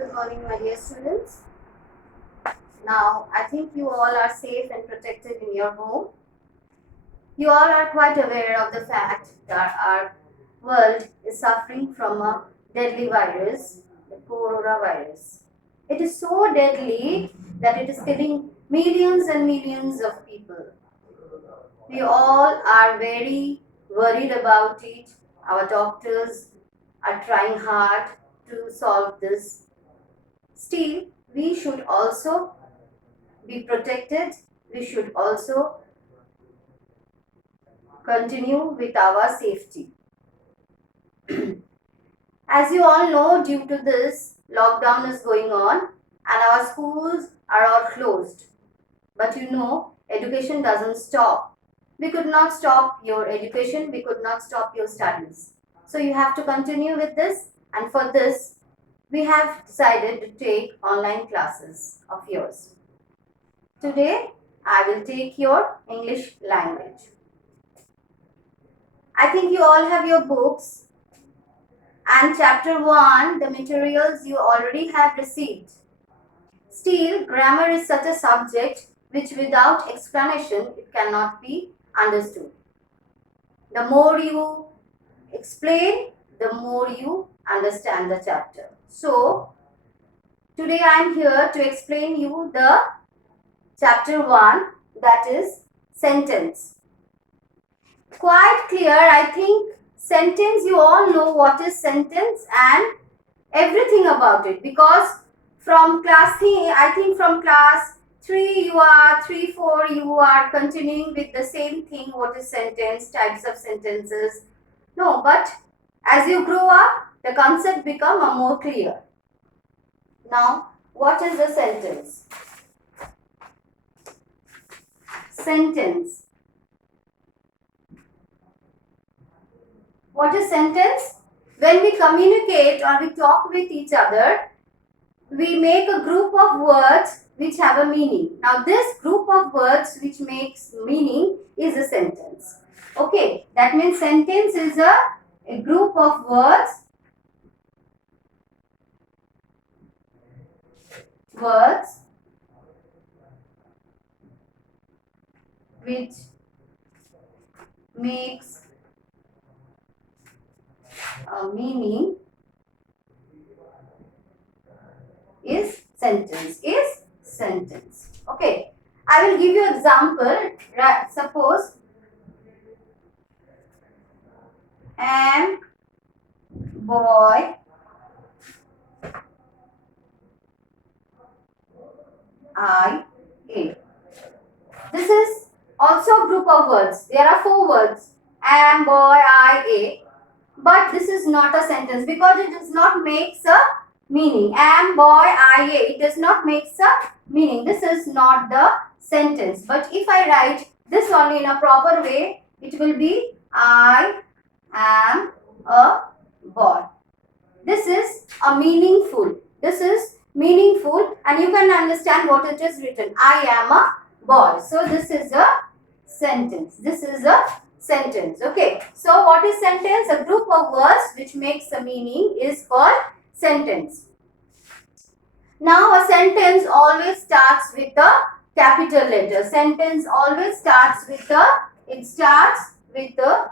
Good morning, my dear students. Now, I think you all are safe and protected in your home. You all are quite aware of the fact that our world is suffering from a deadly virus, the coronavirus. It is so deadly that it is killing millions and millions of people. We all are very worried about it. Our doctors are trying hard to solve this. Still, we should also be protected. We should also continue with our safety. As you all know, due to this, lockdown is going on and our schools are all closed. But you know, education doesn't stop. We could not stop your education, we could not stop your studies. So you have to continue with this, and for this, we have decided to take online classes of yours. Today, I will take your English language. I think you all have your books, and chapter 1, the materials you already have received. Still, grammar is such a subject which without explanation it cannot be understood. The more you explain, the more you understand the chapter. So, today I am here to explain you the chapter 1, that is sentence. Quite clear, I think sentence, you all know what is sentence and everything about it, because from class 3, I think from class 3 you are 3, 4 you are continuing with the same thing, what is sentence, types of sentences. No, but as you grow up, the concept become more clear. Now, what is the sentence? Sentence. What is sentence? When we communicate or we talk with each other, we make a group of words which have a meaning. Now this group of words which makes meaning is a sentence. Okay, that means sentence is a group of words which makes a meaning is sentence. Okay, I will give you example. Suppose am boy I a. This is also a group of words. There are 4 words. Am boy I a. But this is not a sentence because it does not make a meaning. Am boy I a. It does not make a meaning. This is not the sentence. But if I write this only in a proper way, it will be I am a boy. This is a meaningful. This is meaningful, and you can understand what it is written. I am a boy. So this is a sentence. This is a sentence. Okay. So what is sentence? A group of words which makes a meaning is called sentence. Now a sentence always starts with a capital letter. Sentence always starts with a, it starts with a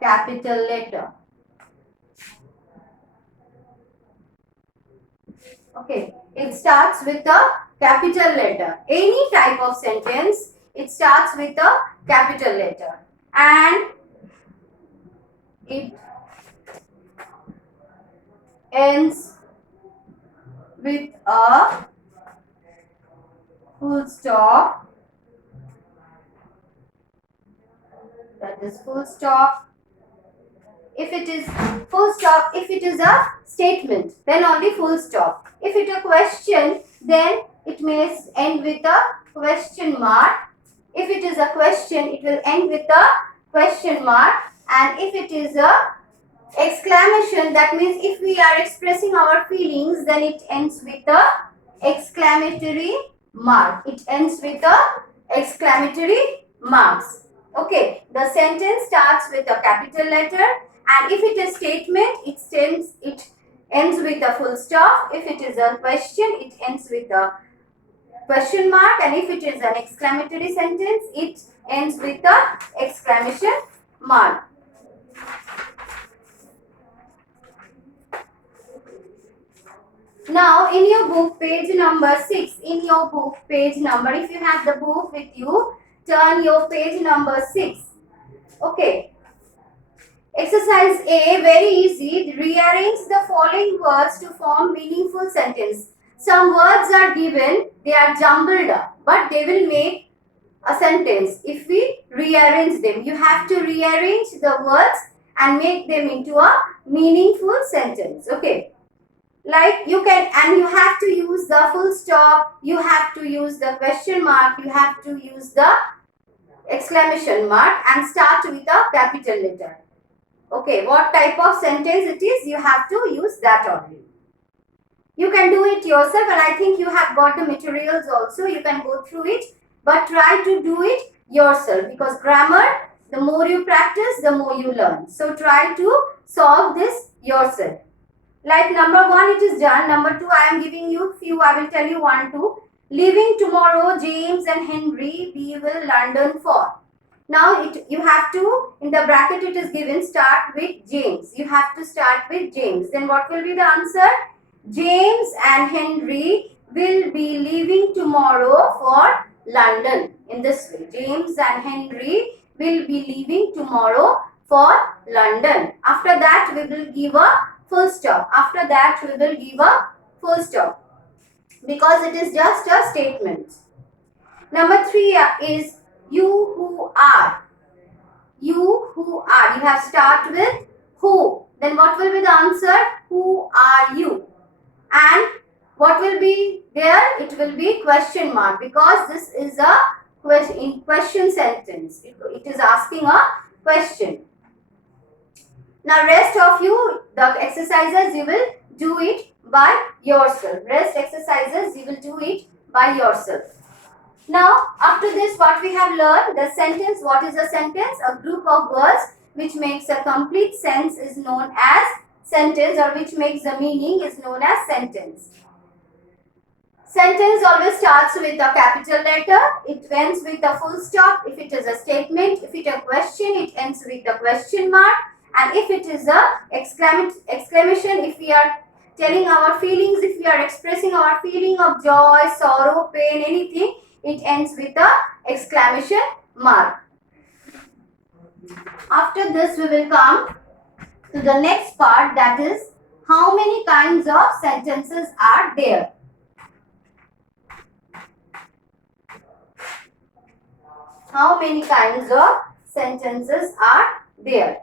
capital letter. Okay, it starts with a capital letter. Any type of sentence, it starts with a capital letter and it ends with a full stop. That is full stop. If it is full stop, if it is a statement, then only full stop. If it is a question, then it may end with a question mark. If it is a question, it will end with a question mark. And if it is a exclamation, that means if we are expressing our feelings, then it ends with a exclamatory mark. It ends with a exclamatory marks. Okay, the sentence starts with a capital letter, and if it is statement, it ends with a full stop. If it is a question, it ends with a question mark, and if it is an exclamatory sentence, it ends with a exclamation mark. Now, in your book, page number 6, if you have the book with you, turn your page number 6. Okay. Exercise A, very easy. Rearrange the following words to form meaningful sentence. Some words are given, they are jumbled up, but they will make a sentence if we rearrange them. You have to rearrange the words and make them into a meaningful sentence. Okay. Like you can, and you have to use the full stop, you have to use the question mark, you have to use the exclamation mark, and start with a capital letter. Okay, what type of sentence it is, you have to use that only. You can do it yourself, and I think you have got the materials also. You can go through it, but try to do it yourself, because grammar, the more you practice, the more you learn. So try to solve this yourself. Like number 1, it is done. Number 2, I am giving you few. I will tell you 1, 2. Leaving tomorrow, James and Henry, we will London for. Now you have to, in the bracket it is given, start with James. You have to start with James. Then what will be the answer? James and Henry will be leaving tomorrow for London. In this way, James and Henry will be leaving tomorrow for London. After that, we will give a full stop. After that, we will give a full stop, because it is just a statement. Number 3 is you who are. You who are. You have start with who. Then what will be the answer? Who are you? And what will be there? It will be question mark, because this is a question sentence. It is asking a question. Now rest of you, the exercises you will do it by yourself. Rest exercises you will do it by yourself. Now after this, what we have learned, the sentence. What is a sentence? A group of words which makes a complete sense is known as sentence, or which makes the meaning is known as sentence. Sentence always starts with a capital letter. It ends with a full stop. If it is a statement, if it is a question, it ends with a question mark. And if it is a exclamation, if we are telling our feelings, if we are expressing our feeling of joy, sorrow, pain, anything, it ends with a exclamation mark. After this, we will come to the next part, that is how many kinds of sentences are there. How many kinds of sentences are there?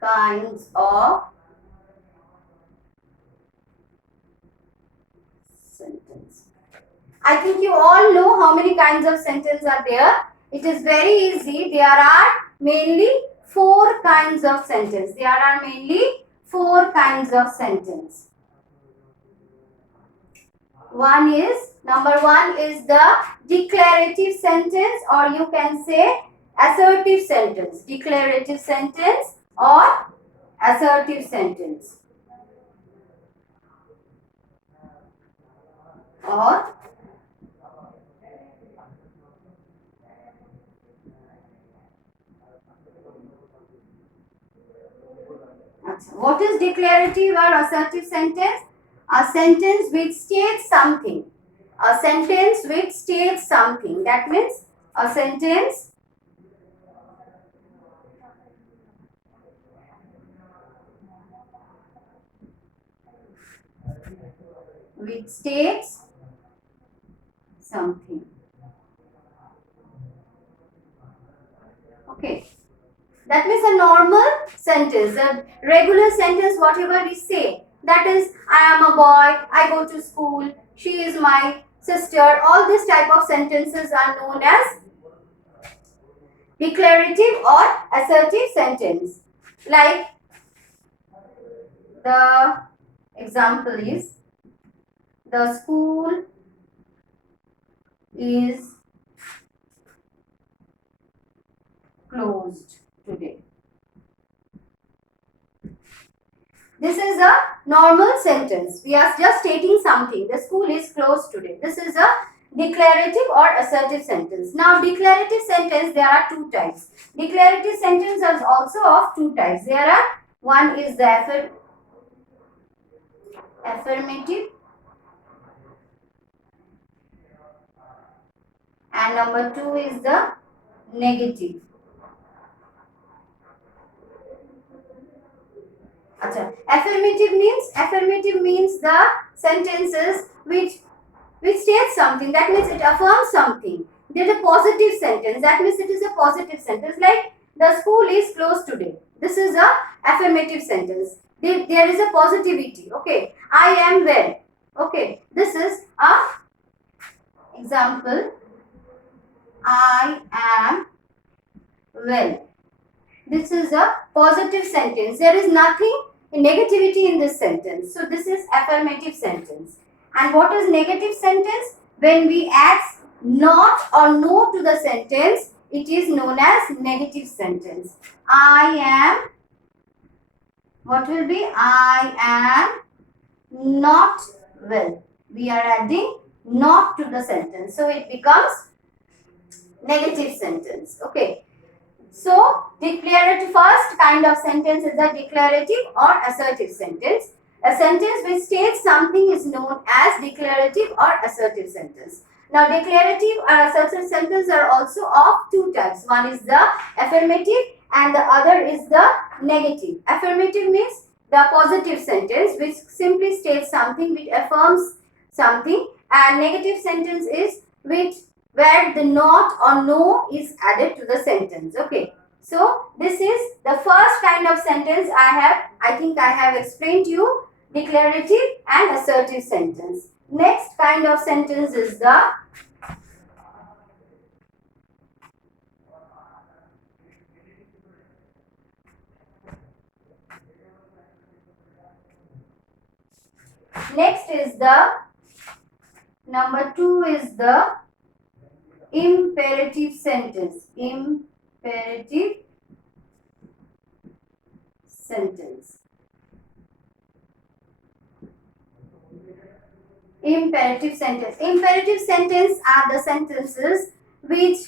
Kinds of sentence. I think you all know how many kinds of sentences are there. It is very easy. There are mainly 4 kinds of sentence. There are mainly 4 kinds of sentence. Number 1 is the declarative sentence, or you can say assertive sentence. Declarative sentence or assertive sentence. Or what is declarative or assertive sentence? A sentence which states something. A sentence which states something. That means a sentence which states something. Okay. That means a normal sentence, a regular sentence, whatever we say. That is, I am a boy, I go to school, she is my sister. All this type of sentences are known as declarative or assertive sentence. Like the example is, the school is closed today. This is a normal sentence. We are just stating something. The school is closed today. This is a declarative or assertive sentence. Now, declarative sentence, there are two types. Declarative sentence is also of two types. There are, one is the affirmative and number two is the negative. Affirmative means the sentences which states something. That means it affirms something. There's a positive sentence. That means it is a positive sentence. Like the school is closed today. This is a affirmative sentence. There is a positivity. Okay. I am well. Okay. This is a example. I am well. This is a positive sentence. There is nothing negativity in this sentence. So this is affirmative sentence. And what is negative sentence? When we add not or no to the sentence, it is known as negative sentence. I am, what will be? I am not well. We are adding not to the sentence. So it becomes negative sentence. Okay. So, declarative, first kind of sentence is a declarative or assertive sentence. A sentence which states something is known as declarative or assertive sentence. Now, declarative or assertive sentence are also of two types. One is the affirmative and the other is the negative. Affirmative means the positive sentence which simply states something, which affirms something, and negative sentence is where the not or no is added to the sentence. Okay. So, this is the first kind of sentence I think I have explained to you, declarative and assertive sentence. Next kind of sentence is the number two is the imperative sentence. Imperative sentence. Imperative sentence. Imperative sentence are the sentences which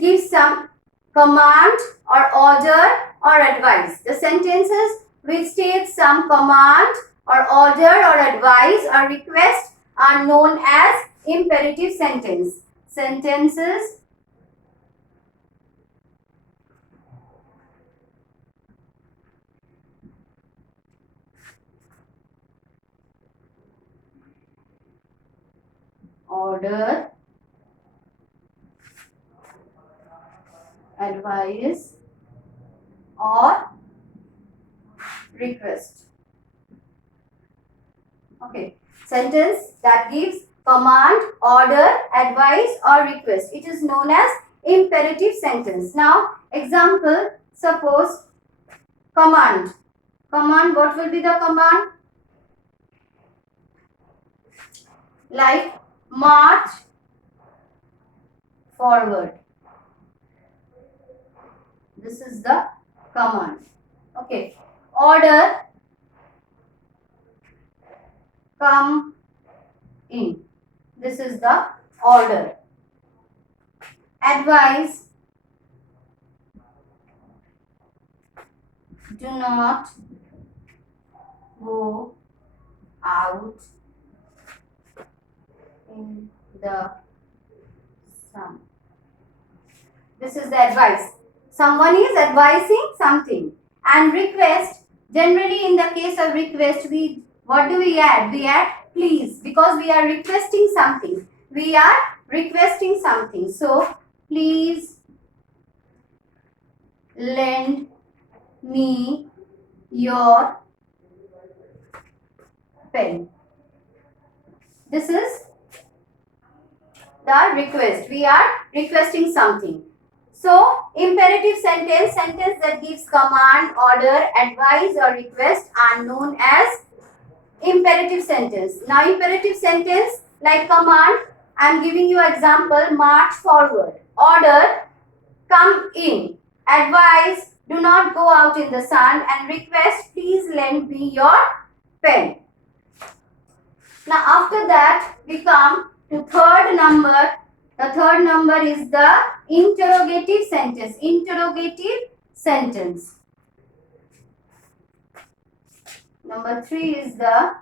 give some command or order or advice. The sentences which state some command or order or advice or request are known as imperative sentence. Sentences order, advice or request. Okay. Sentence that gives command, order, advice or request. It is known as imperative sentence. Now, example, suppose command. Command, what will be the command? Like march forward. This is the command. Okay. Order, come in. This is the order. Advice, do not go out in the sun. This is the advice. Someone is advising something. And request, generally in the case of request, what do we add? We add please, because we are requesting something. We are requesting something. So, please lend me your pen. This is the request. We are requesting something. So, imperative sentence that gives command, order, advice or request are known as imperative sentence. Now, imperative sentence Like command, I am giving you example, march forward. Order, come in. Advise, do not go out in the sun. And request, please lend me your pen. Now after that we come to third number. The third number is the interrogative sentence. Interrogative sentence. Number 3 is the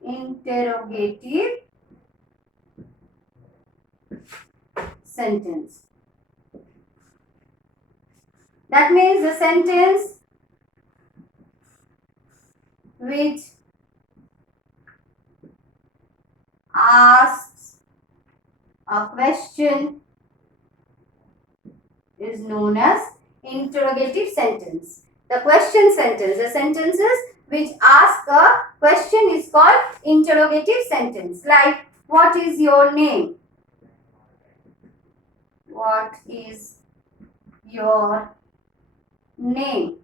interrogative sentence. That means the sentence which asks a question is known as interrogative sentence. The question sentence, the sentences which ask a question is called interrogative sentence. Like, what is your name? What is your name?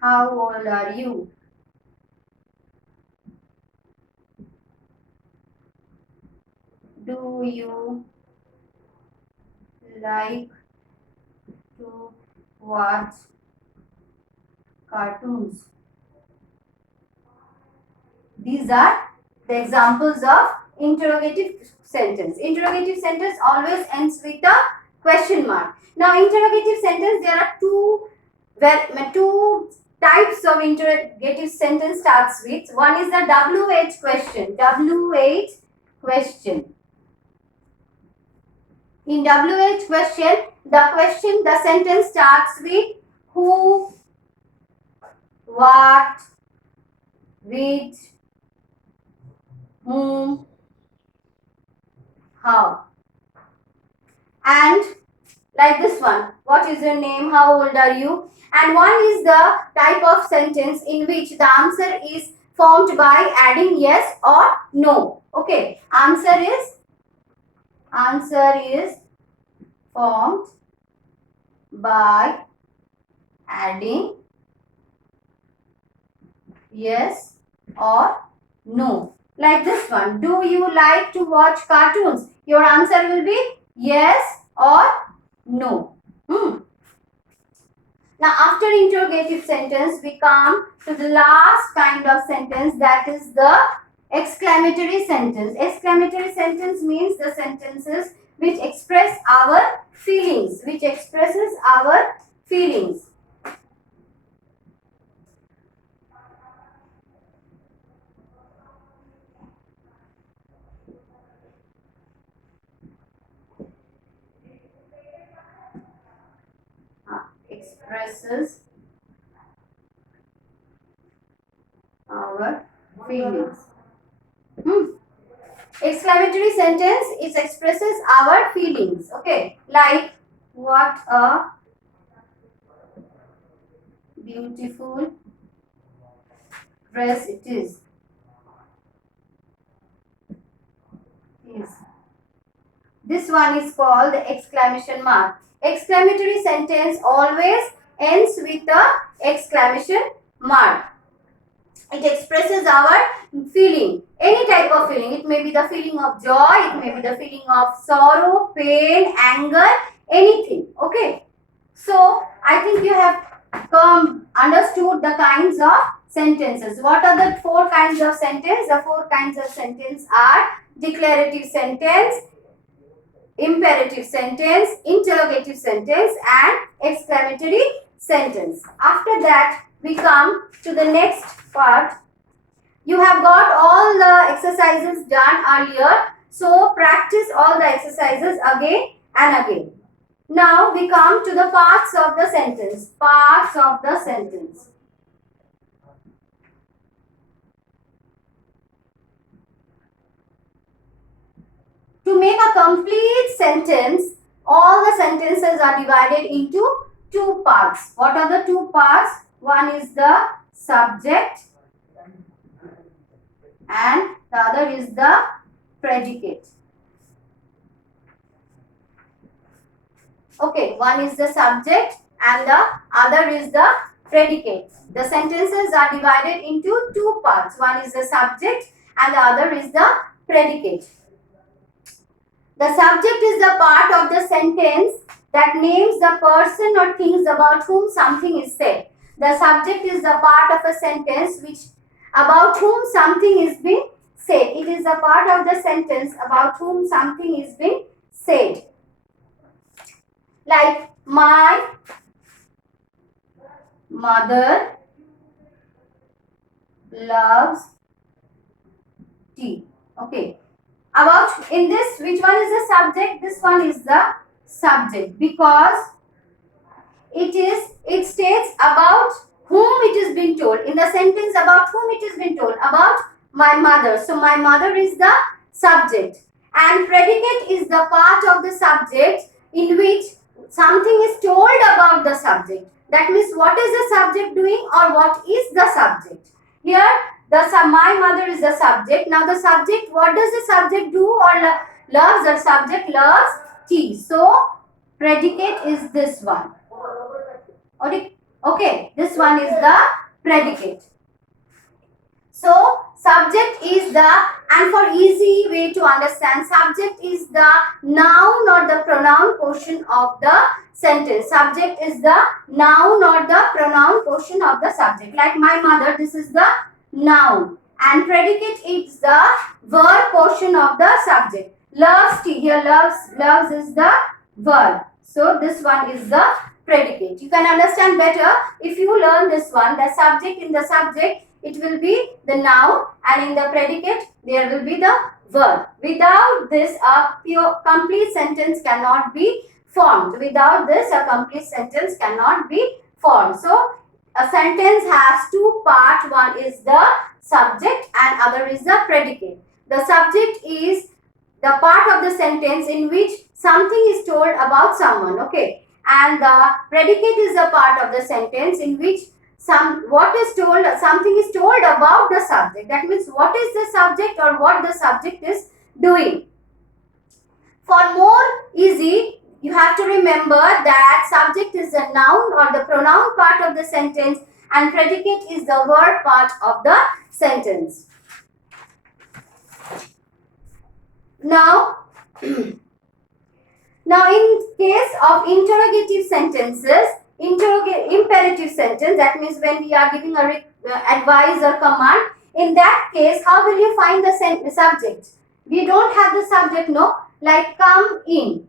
How old are you? Do you like to watch cartoons? These are the examples of interrogative sentence. Interrogative sentence always ends with a question mark. Now, interrogative sentence, there are two types of interrogative sentence starts with. One is the WH question. WH question. In WH question, the sentence starts with who, what, which, whom, how. And like this one, what is your name, how old are you? And one is the type of sentence in which the answer is formed by adding yes or no. Okay, answer is formed by adding yes or no. Like this one, do you like to watch cartoons? Your answer will be yes or no. Now after interrogative sentence, we come to the last kind of sentence, that is the exclamatory sentence. Exclamatory sentence means the sentences which express our feelings, which expresses our feelings. Expresses our feelings. Exclamatory sentence, it expresses our feelings. Okay, like what a beautiful dress it is. This one is called the exclamation mark. Exclamatory sentence always ends with a exclamation mark. It expresses our feeling, any type of feeling. It may be the feeling of joy, it may be the feeling of sorrow, pain, anger, anything. Okay. So, I think you have understood the kinds of sentences. What are the 4 kinds of sentence? The 4 kinds of sentence are declarative sentence, imperative sentence, interrogative sentence and exclamatory sentence. After that, we come to the next part. You have got all the exercises done earlier. So, practice all the exercises again and again. Now, we come to the parts of the sentence. Parts of the sentence. To make a complete sentence, all the sentences are divided into 2 parts. What are the 2 parts? One is the subject and the other is the predicate. Okay, one is the subject and the other is the predicate. The sentences are divided into two parts. One is the subject and the other is the predicate. The subject is the part of the sentence that names the person or things about whom something is said. The subject is the part of a sentence which about whom something is being said. It is a part of the sentence about whom something is being said. Like, my mother loves tea. Okay. About, in this, which one is the subject? This one is the subject, because it states about whom it is being told. In the sentence, about whom it is being told, about my mother. So my mother is the subject, and predicate is the part of the subject in which something is told about the subject. That means what is the subject doing, or what is the subject. Here my mother is the subject. Now the subject, what does the subject do or loves? The subject loves tea. So predicate is this one. Okay, this one is the predicate. So subject is the, and for easy way to understand, subject is the noun or the pronoun portion of the sentence. Subject is the noun or the pronoun portion of the subject. Like my mother, this is the noun, and predicate is the verb portion of the subject. Loves tea, here loves is the verb. So this one is the predicate. You can understand better if you learn this one. The subject, in the subject it will be the noun, and in the predicate there will be the verb. Without this, a pure complete sentence cannot be formed. Without this, a complete sentence cannot be formed. So a sentence has two parts. One is the subject and other is the predicate. The subject is the part of the sentence in which something is told about someone, okay, and the predicate is the part of the sentence in which something is told about the subject. That means what is the subject or what the subject is doing. For more easy, you have to remember that subject is the noun or the pronoun part of the sentence, and predicate is the verb part of the sentence. Now, now in case of interrogative sentences, imperative sentence, that means when we are giving a advice or command, in that case, how will you find the subject? We don't have the subject, no? Like, come in.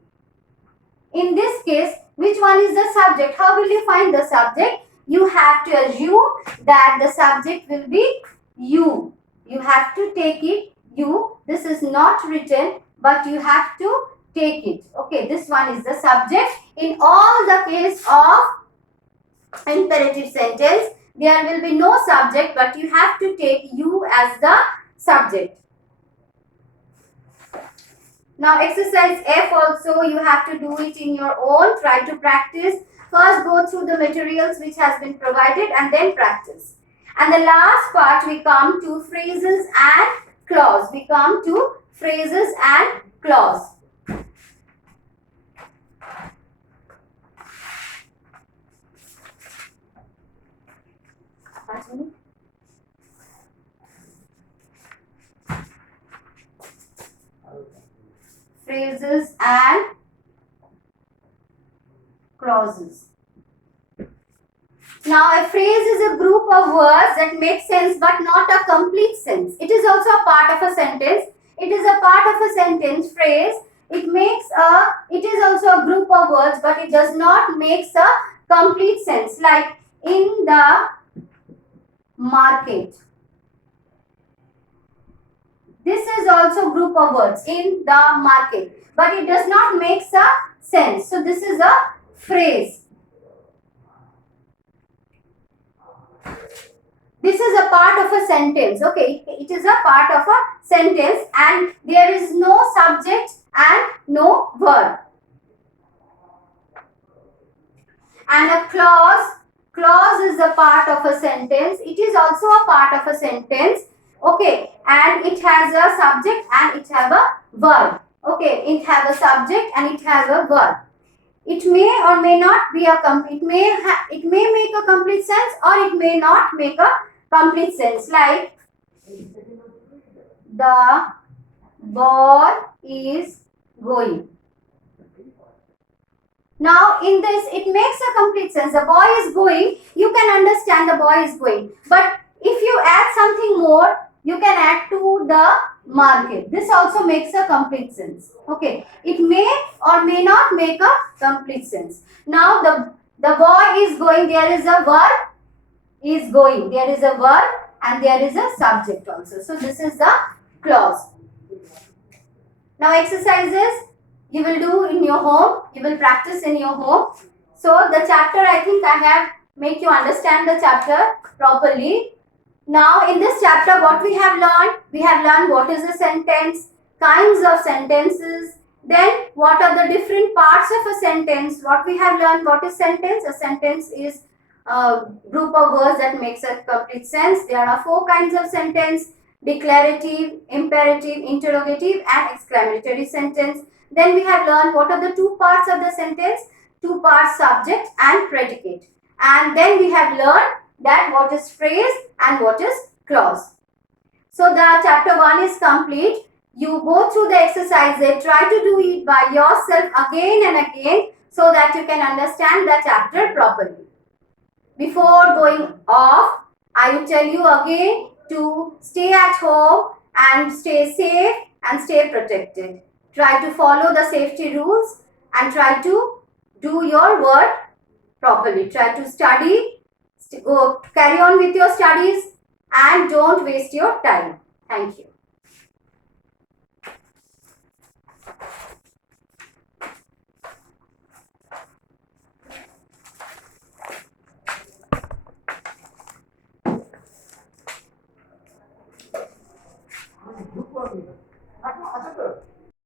In this case, which one is the subject? How will you find the subject? You have to assume that the subject will be you. You have to take it, you. This is not written, but you have to take it. Okay, this one is the subject. In all the case of imperative sentence, there will be no subject, but you have to take you as the subject. Now exercise F also, you have to do it in your own. Try to practice. First go through the materials which has been provided and then practice. And the last part, we come to phrases and clause. We come to phrases and clause. Phrases and clauses. Now a phrase is a group of words that make sense but not a complete sense. It is also a part of a sentence. It is a part of a sentence, phrase. It is also a group of words, but it does not make a complete sense. Like, in the market. This is also a group of words, in the market, but it does not make a sense. So this is a phrase. This is a part of a sentence. Okay, it is a part of a sentence and there is no subject and no verb. And a clause is a part of a sentence. It is also a part of a sentence. Okay, and it has a subject and it has a verb. Okay, it has a subject and it has a verb. It may or may not be it may make a complete sense or it may not make a complete sense. Like the boy is going. Now in this it makes a complete sense. The boy is going. You can understand the boy is going. But if you add something more, you can add to the market. This also makes a complete sense. Okay. It may or may not make a complete sense. Now the boy is going. There is a verb is going. There is a verb and there is a subject also. So this is the clause. Now exercises you will do in your home. You will practice in your home. So the chapter, I think I have make you understand the chapter properly. Now in this chapter what we have learned what is a sentence, kinds of sentences, then what are the different parts of a sentence. What we have learned, what is sentence? A sentence is a group of words that makes a complete sense. There are 4 kinds of sentence: declarative, imperative, interrogative and exclamatory sentence. Then we have learned what are the 2 parts of the sentence: 2 parts, subject and predicate. And then we have learned that what is phrase and what is clause. So the chapter 1 is complete. You go through the exercises, try to do it by yourself again and again so that you can understand the chapter properly. Before going off, I will tell you again to stay at home and stay safe and stay protected. Try to follow the safety rules and try to do your work properly. Try to study, carry on with your studies and don't waste your time. Thank you.